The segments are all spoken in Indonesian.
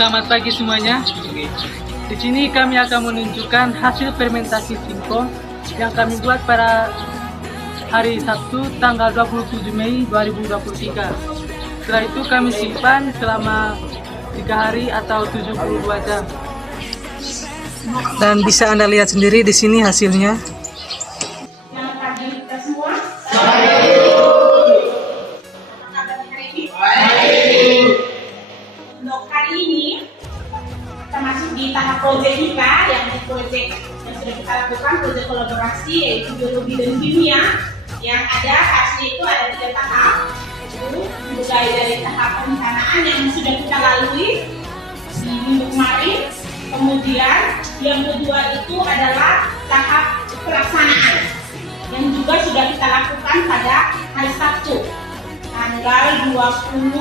selamat pagi semuanya. Di sini kami akan menunjukkan hasil fermentasi singkong yang kami buat pada hari Sabtu tanggal 27 Mei 2023. Setelah itu kami simpan selama 3 hari atau 72 jam. Dan bisa Anda lihat sendiri di sini hasilnya. Selamat pagi kita semua. Untuk hari ini kita masuk di tahap proyek kita, yang proyek yang sudah kita lakukan, proyek kolaborasi yaitu biologi dan kimia. Yang ada hasilnya itu ada 3 tahap, yaitu mulai dari tahap perencanaan yang sudah kita lalui di minggu kemarin. Kemudian yang kedua itu adalah tahap pelaksanaan yang juga sudah kita lakukan pada hari Sabtu tanggal 27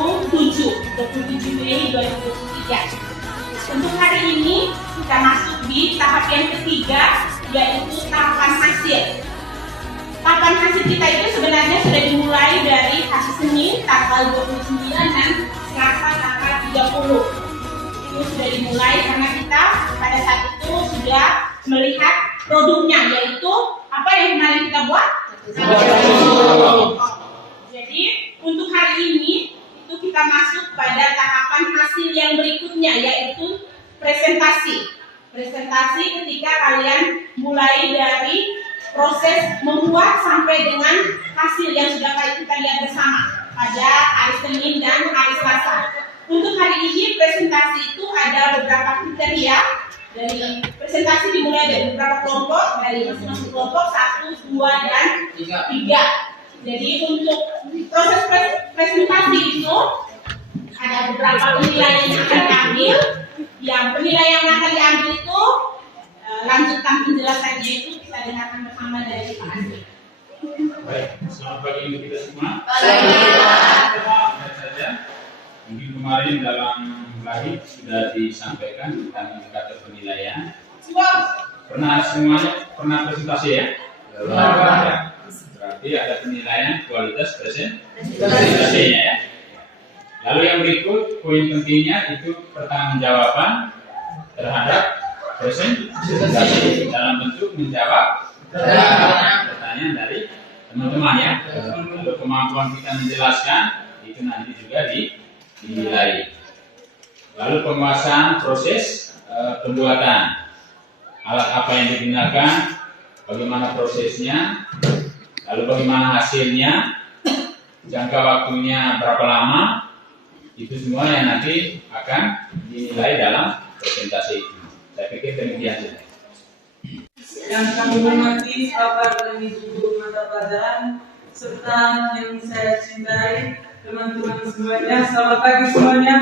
Mei 2023. Untuk hari ini kita masuk di tahap yang ketiga, yaitu tahapan hasil. Tahapan hasil kita itu sebenarnya sudah dimulai dari hari Senin tanggal 29 dan Selasa tanggal 30. Itu sudah dimulai karena kita pada saat itu sudah melihat produknya, yaitu apa yang kemarin kita buat. Jadi untuk hari ini itu kita masuk pada tahapan hasil yang berikutnya, yaitu presentasi. Presentasi ketika kalian mulai dari proses membuat sampai dengan hasil yang sudah kita lihat bersama pada hari Senin dan hari Selasa. Untuk hari ini presentasi itu ada beberapa kriteria. Dari presentasi dimulai dari beberapa kelompok, dari masing-masing kelompok 1, 2, dan 3. Jadi untuk proses presentasi itu ada beberapa penilaian yang akan diambil. Yang penilaian yang akan diambil itu lanjutan penjelasannya itu kita dengarkan bersama dari Pak Andi. Baik, selamat pagi untuk kita semua. Mungkin kemarin dalam lahir sudah disampaikan tentang indikator penilaian. Semuanya pernah presentasi ya? Ya. Berarti ada penilaian kualitas presentasinya ya. Lalu yang berikut poin pentingnya itu pertanggungjawaban terhadap presentasi dalam bentuk menjawab pertanyaan dari teman-teman ya. Lalu kemampuan kita menjelaskan itu nanti juga dinilai. Lalu penguasaan proses pembuatan, alat apa yang digunakan, bagaimana prosesnya, lalu bagaimana hasilnya, jangka waktunya berapa lama, itu semua yang nanti akan dinilai dalam presentasi itu. Saya pikir demikian saja. Yang kami hormati Bapak dan Ibu mata pelajaran serta yang saya cintai teman-teman semuanya, selamat pagi semuanya.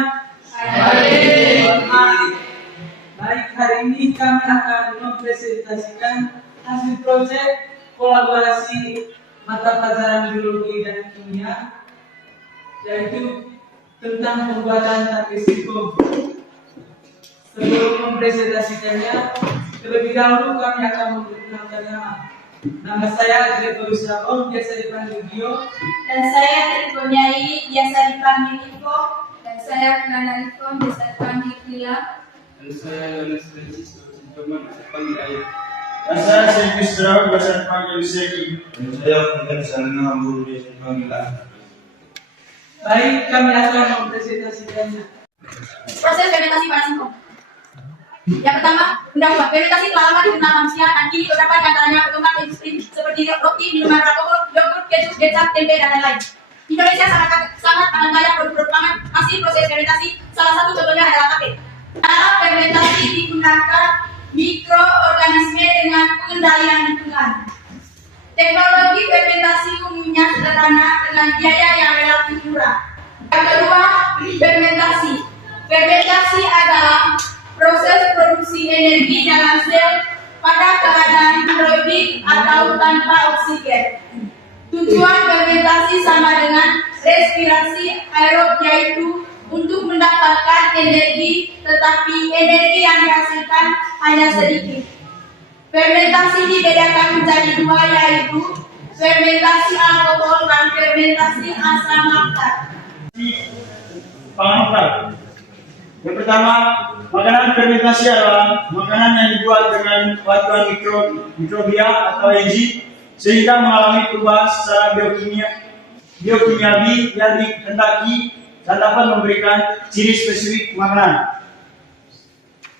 Baik, hari ini kami akan mempresentasikan hasil proyek kolaborasi mata pelajaran biologi dan kimia, yaitu tentang pembuatan tape singkong. Sebelum mempresentasikannya, terlebih dahulu kami akan memperkenalkan nama saya Gregory Sabong, biasa dipanggil Gio. Dan saya Trikonyai, biasa dipanggil Iko. Dan saya Nana Rikon, biasa dipanggil Klia. Dan saya Yohanes Francisco, teman dipanggil Ayah. Dan saya Sergis Draw, biasa dipanggil Seki. Dan saya Fugan Salina Hamburu, biasa dipanggil Ayah. Baik, kami akan mempresentasikannya. Proses fermentasi pada singkong. Yang pertama, pendahuluan fermentasi telah lama dikenal manusia dan kini beberapa di antaranya berkembang di industri seperti roti, minuman alkohol, yogurt, keju, kecap, tempe, dan lain-lain. Indonesia sangat kaya produk-produk pangan hasil proses fermentasi. Salah satu contohnya adalah tape. Dalam fermentasi digunakan mikroorganisme dengan pengendalian lingkungan. Teknologi fermentasi umumnya sederhana dengan biaya yang relatif murah. Yang kedua, fermentasi. Fermentasi adalah proses produksi energi dalam sel pada keadaan anaerobik atau tanpa oksigen. Tujuan fermentasi sama dengan respirasi aerob, yaitu untuk mendapatkan energi, tetapi energi yang dihasilkan hanya sedikit. Fermentasi dibedakan menjadi 2, yaitu fermentasi alkohol dan fermentasi asam laktat. Pangan Yang pertama, makanan fermentasi adalah makanan yang dibuat dengan batuan mikrobia atau enzim sehingga mengalami perubahan secara biokimiawi yang dikehendaki dan dapat memberikan ciri spesifik makanan.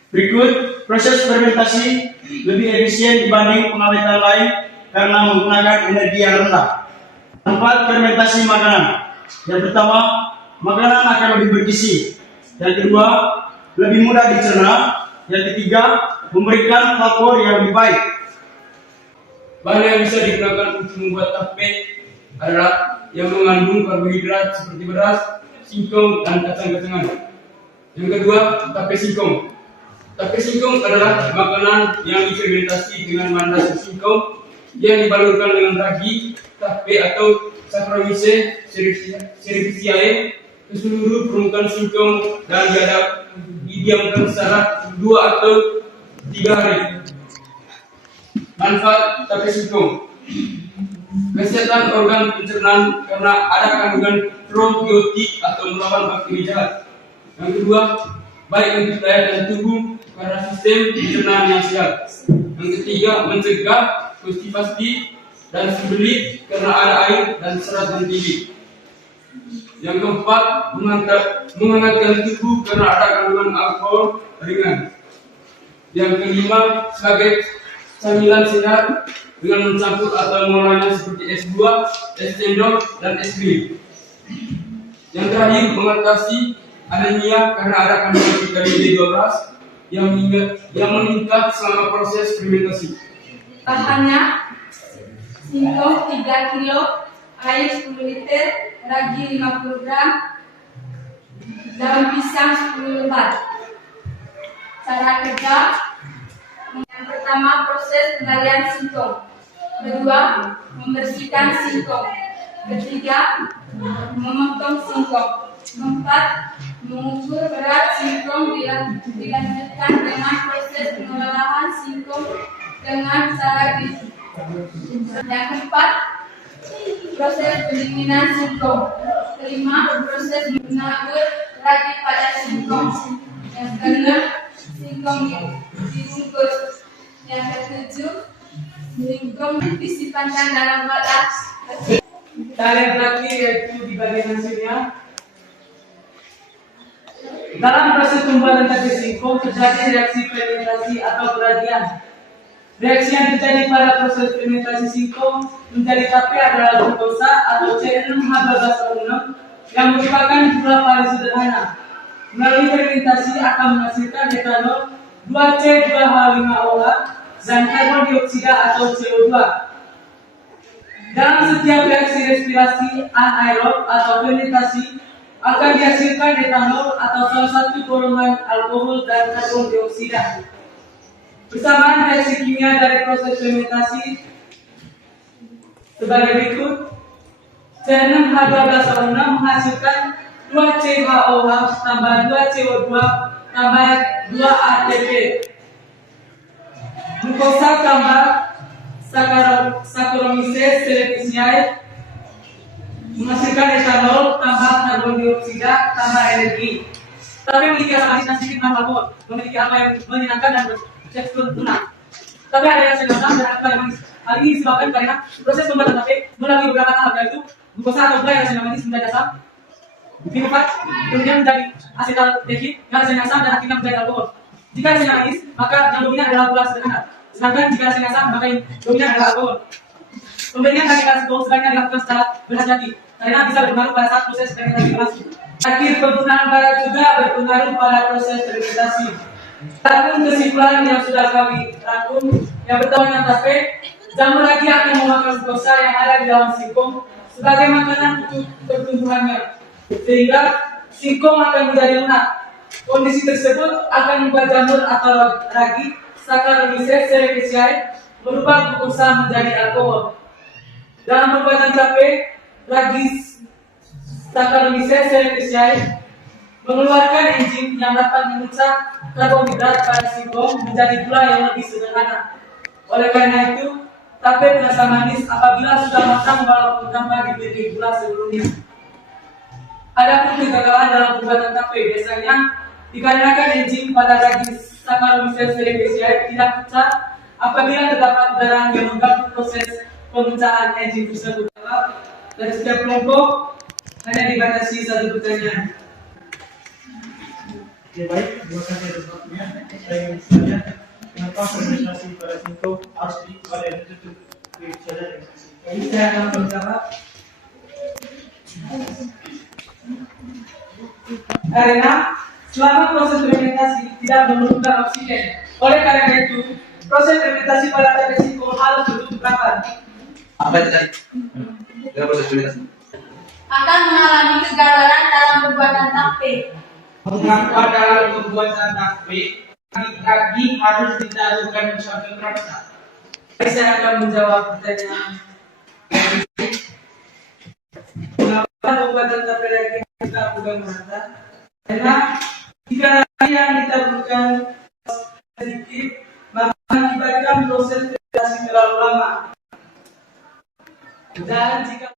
Berikut, proses fermentasi lebih efisien dibanding pengawetan lain karena menggunakan energi yang rendah. Manfaat fermentasi makanan. Yang pertama, makanan akan lebih bergizi. Yang kedua, lebih mudah dicerna. Yang ketiga, memberikan flavor yang lebih baik. Bahan yang bisa digunakan untuk membuat tape adalah yang mengandung karbohidrat seperti beras, singkong, dan kacang-kacangan. Yang kedua, tape singkong. Tape singkong adalah makanan yang difermentasi dengan bahan dasar singkong yang dibalurkan dengan ragi, tape atau Saccharomyces cerevisiae ke seluruh permukaan singkong dan didiamkan secara 2 atau 3 hari. Manfaat tape singkong. Kesehatan organ pencernaan karena ada kandungan probiotik atau melawan bakteri jahat. Yang kedua, baik untuk daya dan tubuh karena sistem pencernaan yang sehat. Yang ketiga, mencegah konstipasi dan sembelit karena ada air dan serat yang tinggi. Yang keempat, menghangatkan tubuh karena ada kandungan alkohol ringan. Yang kelima, sebagai camilan sehat dengan mencampur atau mengolahnya seperti es buah, es cendol, dan es krim. Yang terakhir, mengatasi anemia karena ada kandungan vitamin B12 yang meningkat selama proses fermentasi. Bahannya singkong 3 kilo, air 10 liter, ragi 50 gram, daun pisang 10 lembar. Cara kerja: yang pertama, proses penggalian singkong. Kedua, membersihkan singkong. Ketiga, memotong singkong. Keempat, mengukur berat singkong. Dilanjutkan dengan proses pengolahan singkong dengan cara gizi. Yang keempat, proses pendinginan singkong. Kelima, proses menabur ragi pada singkong. Yang keenam, singkong dibungkus. Yang ketujuh, singkong disimpan dalam wadah. Dan yang terakhir yaitu di bagian hasilnya. Dalam proses pembuatan tape singkong terjadi reaksi fermentasi atau peragian. Reaksi yang terjadi pada proses fermentasi singkong menjadi tape adalah glukosa atau C6H12O6 yang merupakan jumlah paling sederhana. Melalui fermentasi akan menghasilkan etanol 2C2H5OH dan karbon dioksida atau CO2. Dalam setiap reaksi respirasi anaerob atau fermentasi akan dihasilkan etanol atau salah satu golongan alkohol dan karbon dioksida. Persamaan reaksi kimia dari proses fermentasi sebagai berikut. C6H12O6 menghasilkan 2CHOH tambah 2CO2 tambah 2 ATP. Glukosa tambah Saccharomyces cerevisiae menghasilkan etanol tambah karbon dioksida tambah energi. Tapi memiliki rasa manis dan sedikit mengandung alkohol, memiliki aroma yang menyenangkan dan tekstur lunak. Tapi ada rasa asam dan aroma yang manis. Hal ini disebabkan karena proses pembuatan tape melalui beberapa tahap, yaitu glukosa atau gula yang rasanya manis menjadi asam, dilupat, kemudian menjadi asetaldehid yang rasanya asam dan akhirnya menjadi alkohol. Jika rasanya manis, maka yang dominan adalah gula sederhana. Sedangkan jika rasanya asam, maka yang dominan adalah alkohol. Pemberian radikal singkong sebaiknya dilakukan secara berhati-hati karena bisa berpengaruh pada saat proses fermentasi berlangsung. Akhir penggunaan barat juga berpengaruh pada proses fermentasi. Adapun kesimpulan yang sudah kami rangkum, yang pertama yang tape, jamur ragi akan memakan glukosa yang ada di dalam singkong sebagai makanan untuk pertumbuhannya, sehingga singkong akan menjadi lunak. Kondisi tersebut akan membuat jamur atau ragi Saccharomyces cerevisiae merubah glukosa menjadi alkohol. Dalam pembuatan tape, ragi Saccharomyces cerevisiae mengeluarkan enzim yang dapat merusak karbohidrat pada singkong menjadi gula yang lebih sederhana. Oleh karena itu, tape terasa manis apabila sudah matang walaupun tanpa diberi gula sebelumnya. Adapun kegagalan dalam pembuatan tape biasanya dikarenakan enzim pada daging Saccharomyces cerevisiae tidak pecah apabila terdapat udara yang mengganggu proses pemecahan enzim tersebut. Dari setiap kelompok hanya dibatasi satu pertanyaan. Oke, baik. Terima kasih atas waktunya. Saya ingin bertanya, kenapa fermentasi pada singkong harus pada ditutup? Terima kasih. Jadi saya akan menjawab. Karena selama proses fermentasi tidak memerlukan oksigen. Oleh karena itu, proses fermentasi pada tape singkong harus ditutup rapat. Apa itu tadi? Dalam proses fermentasi. Akan mengalami kegagalan dalam pembuatan tape. Mengapa dalam pembuatan tape daging harus ditaruhkan sampai merata? Saya akan menjawab pertanyaan. Mengapa pembuatan tape daging kita bukan merata? Karena jika yang ditaburkan sedikit, maka mengakibatkan proses fermentasi terlalu lama. Dan jika